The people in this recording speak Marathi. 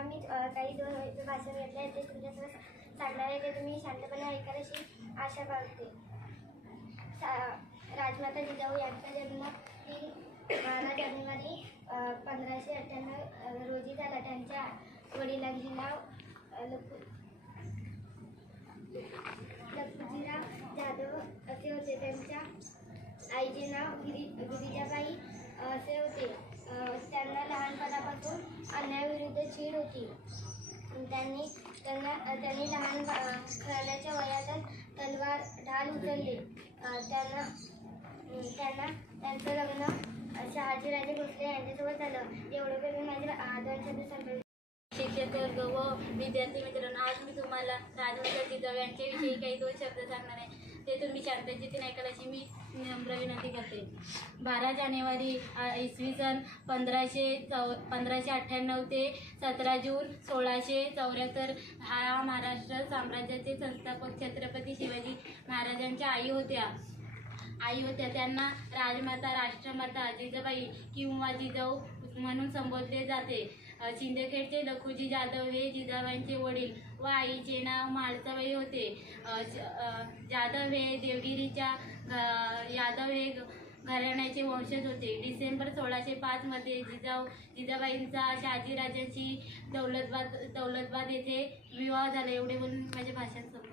जेव्हा मी काही दोन भाषण घेतले ते तुमच्यासोबत सांगणार आहे ते तुम्ही शांतपणे ऐकाल अशी आशा करते. राजमाता जिजाऊ यांचा जन्म 12 जानेवारी 1598 रोजी झाला. त्यांच्या वडिलांचे नाव लखुजीराव जाधव असे होते. त्यांच्या आईचे नाव गिरिजाबाई असे होते. त्यांना लहानपणापासून अन्यायाविरुद्ध चीड होती. त्यांनी लहान खेळण्याच्या वयातच तलवार ढाल उचलले. त्यांचं लग्न शहाजीराजे भोसले यांच्यासोबत झालं. एवढं करून माझे 2 शब्द संपले. शिक्षक वर्ग व विद्यार्थी मित्रांनो, आज मी तुम्हाला राजमाता जिजाऊ यांच्याविषयी काही 2 शब्द सांगणार आहे. ते तुम्ही शांततेने ऐकाल अशी मी नम्र विनंती करते. 12 जानेवारी इसवी सन 1598 ते 17 जून 1674 हा महाराष्ट्र साम्राज्याचे संस्थापक छत्रपती शिवाजी महाराजांच्या आई होत्या. त्यांना राजमाता, राष्ट्रमाता जिजाबाई किंवा जिजाऊ म्हणून संबोधले जाते. शिंदखेडचे लखुजी जाधव हे जिजाबाईंचे वडील व आईचे नाव म्हाळसाबाई होते. जाधव हे देवगिरीच्या यादव हे घराण्याचे वंशज होते. डिसेंबर 1605 मध्ये जिजाबाईंचा शहाजीराजांशी दौलताबाद येथे विवाह झाला. एवढे बोलून माझे भाषण संपले.